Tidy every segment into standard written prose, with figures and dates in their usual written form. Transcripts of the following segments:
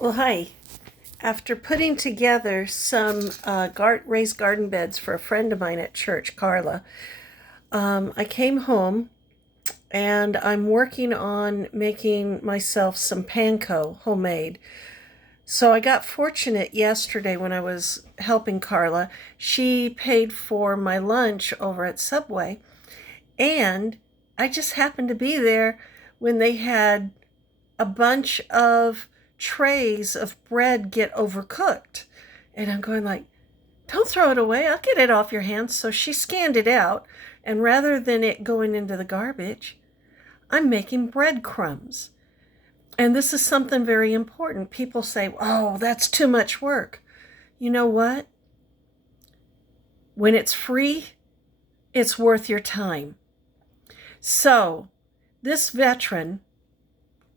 Well, hi. After putting together some raised garden beds for a friend of mine at church, Carla, I came home and I'm working on making myself some panko homemade. So I got fortunate yesterday when I was helping Carla. She paid for my lunch over at Subway, and I just happened to be there when they had a bunch of trays of bread get overcooked. And I'm going like, don't throw it away. I'll get it off your hands. So she scanned it out. And rather than it going into the garbage, I'm making breadcrumbs. And this is something very important. People say, oh, that's too much work. You know what? When it's free, it's worth your time. So this veteran,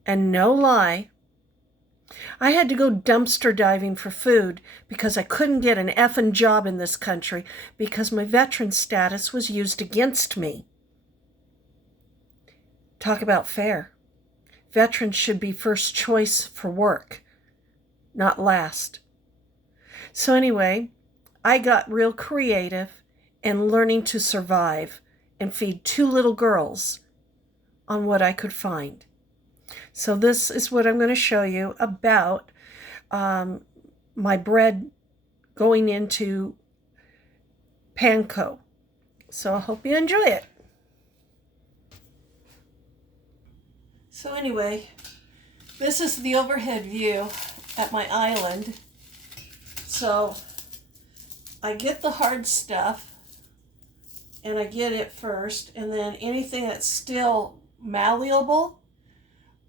and no lie, I had to go dumpster diving for food because I couldn't get an effing job in this country because my veteran status was used against me. Talk about fair. Veterans should be first choice for work, not last. So anyway, I got real creative in learning to survive and feed two little girls on what I could find. So this is what I'm going to show you about my bread going into panko. So I hope you enjoy it. So anyway, this is the overhead view at my island. So I get the hard stuff and I get it first, and then anything that's still malleable,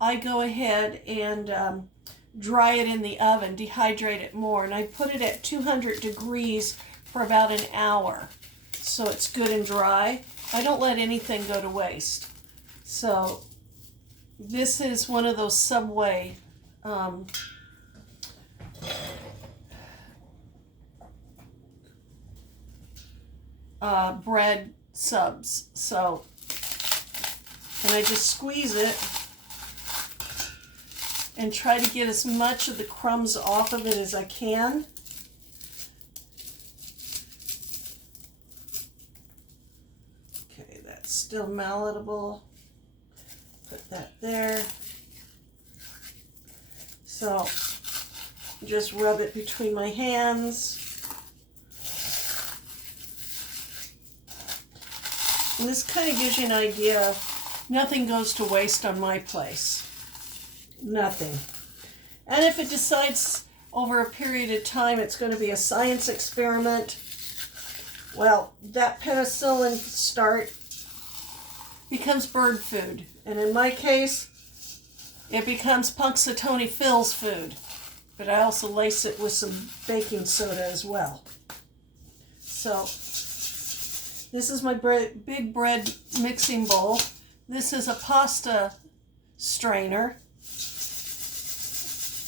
I go ahead and dry it in the oven, dehydrate it more, and I put it at 200 degrees for about an hour so it's good and dry. I don't let anything go to waste. So this is one of those Subway bread subs. So, and I just squeeze it and try to get as much of the crumbs off of it as I can. Okay, that's still malleable. Put that there. So just rub it between my hands. And this kind of gives you an idea of nothing goes to waste on my place. Nothing. And if it decides over a period of time it's going to be a science experiment, well, that penicillin start becomes bird food. And in my case, it becomes Punxsutawney Phil's food. But I also lace it with some baking soda as well. So this is my big bread mixing bowl. This is a pasta strainer.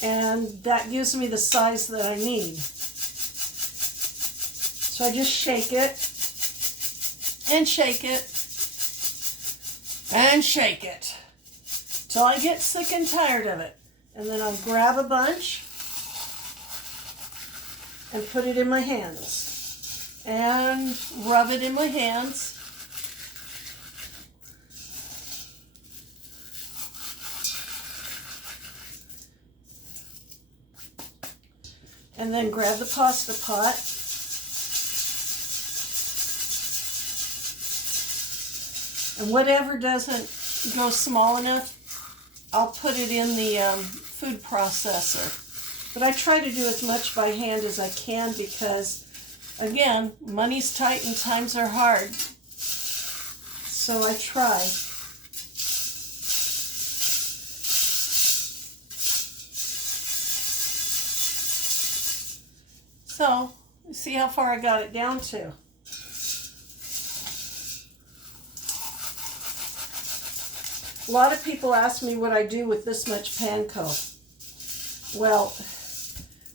And that gives me the size that I need. So I just shake it, and shake it, and shake it, till I get sick and tired of it. And then I'll grab a bunch and put it in my hands, and rub it in my hands. And then grab the pasta pot. And whatever doesn't go small enough, I'll put it in the food processor. But I try to do as much by hand as I can because, again, money's tight and times are hard. So I try. So, see how far I got it down to. A lot of people ask me what I do with this much panko. Well,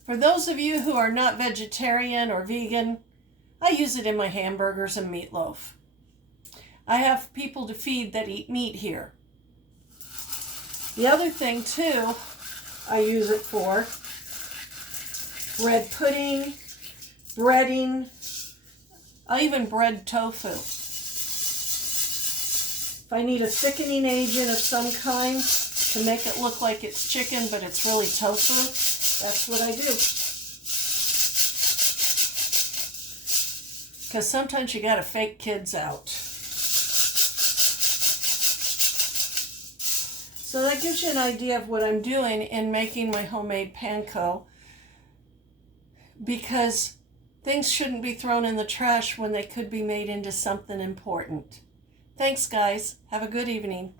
for those of you who are not vegetarian or vegan, I use it in my hamburgers and meatloaf. I have people to feed that eat meat here. The other thing too, I use it for. Bread pudding, breading. I even bread tofu. If I need a thickening agent of some kind to make it look like it's chicken, but it's really tofu, that's what I do. Because sometimes you gotta fake kids out. So that gives you an idea of what I'm doing in making my homemade panko, because things shouldn't be thrown in the trash when they could be made into something important. Thanks, guys. Have a good evening.